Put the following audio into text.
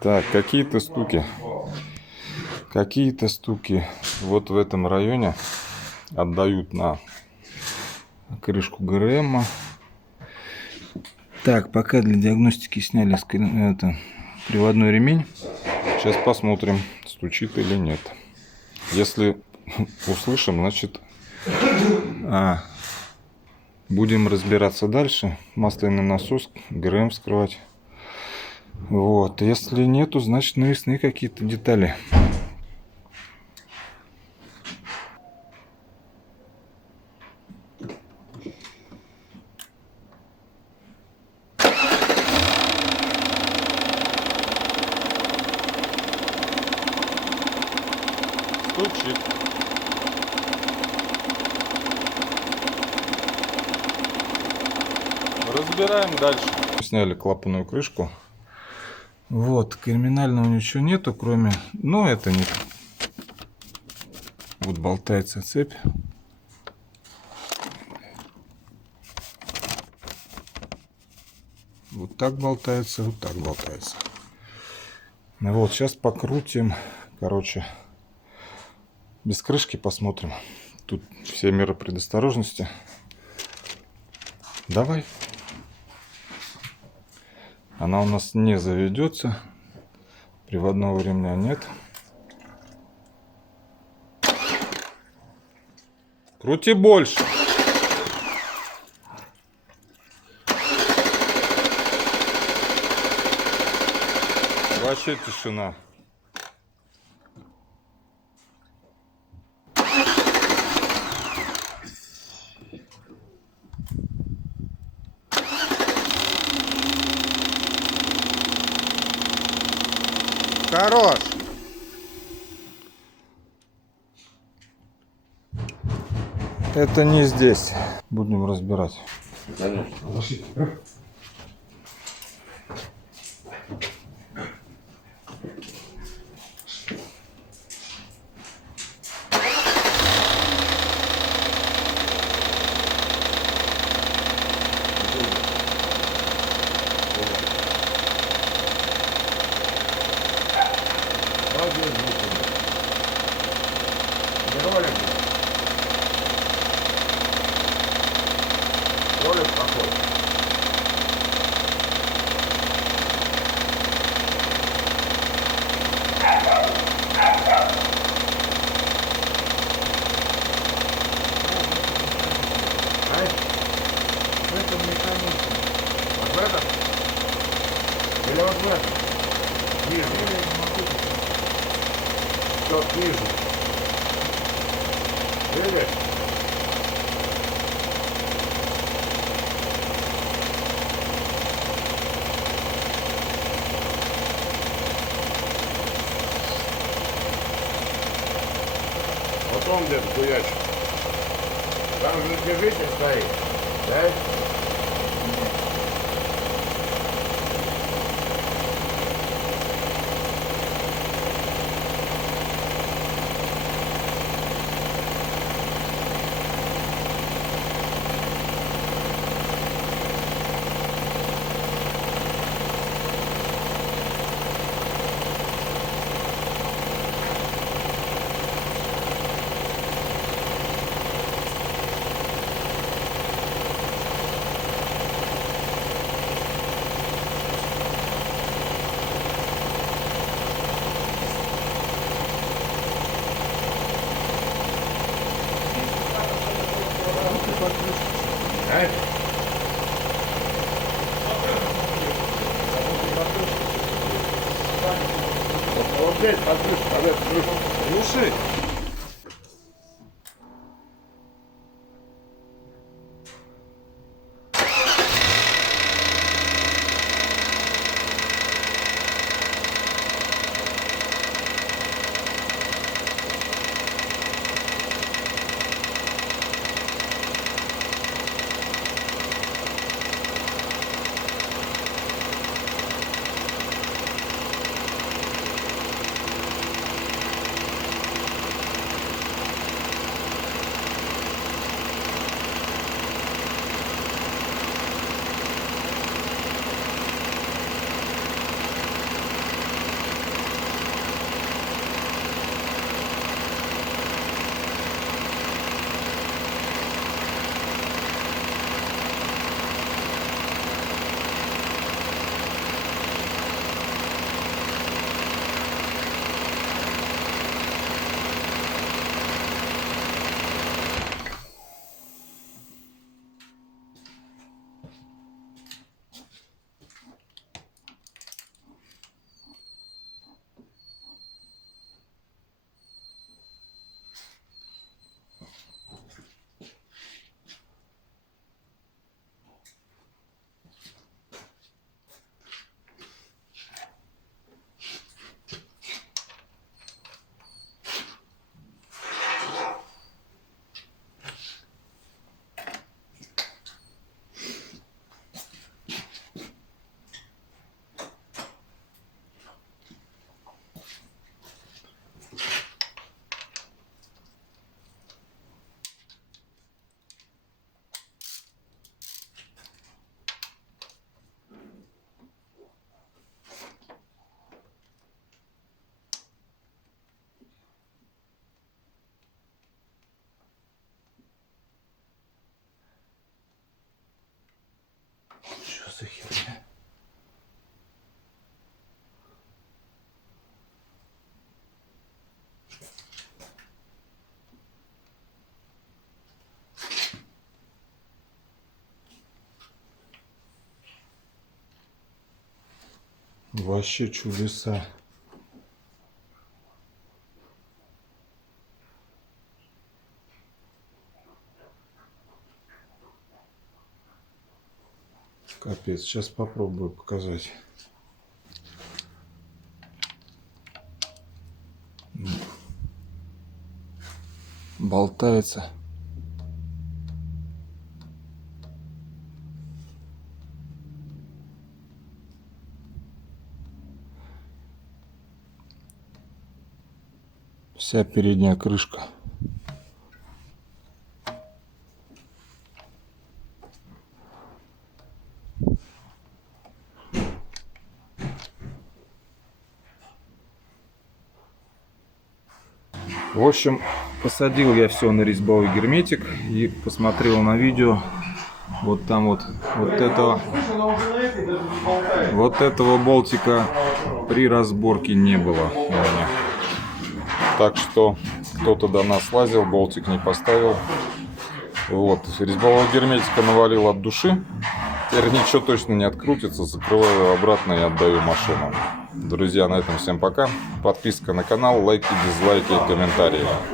Так, какие-то стуки. Какие-то стуки вот в этом районе отдают на крышку ГРМ. Так, пока для диагностики сняли приводной ремень. Сейчас посмотрим, стучит или нет. Если услышим, значит будем разбираться дальше. Масляный насос, ГРМ вскрывать. Вот, если нету, значит навесные какие-то детали. Стучит. Разбираем дальше. Сняли клапанную крышку. Вот, криминального ничего нету, кроме... Ну, это не... Вот болтается цепь. Вот так болтается, вот так болтается. Вот, сейчас покрутим. Короче, без крышки посмотрим. Тут все меры предосторожности. Давай. Она у нас не заведется. Приводного ремня нет. Крути больше. Вообще тишина. Хорош. Это не здесь. Будем разбирать. Ролик какой? В этом механизме. Вот в этом? Или вот в этом? Вижу. Что, вижу. Видишь? Вот он где-то хуячит. Там же движитель стоит, да? Вот здесь, под эту крышу. Слушай. Что за херня? Вообще чудеса. Капец, сейчас попробую показать. Болтается. Вся передняя крышка. В общем, посадил я все на резьбовый герметик и посмотрел на видео. Вот там вот этого болтика при разборке не было у меня. Так что кто-то до нас лазил, болтик не поставил. Вот, резьбового герметика навалил от души. Теперь ничего точно не открутится. Закрываю обратно и отдаю машину. Друзья, на этом всем пока. Подписка на канал, лайки, дизлайки, комментарии.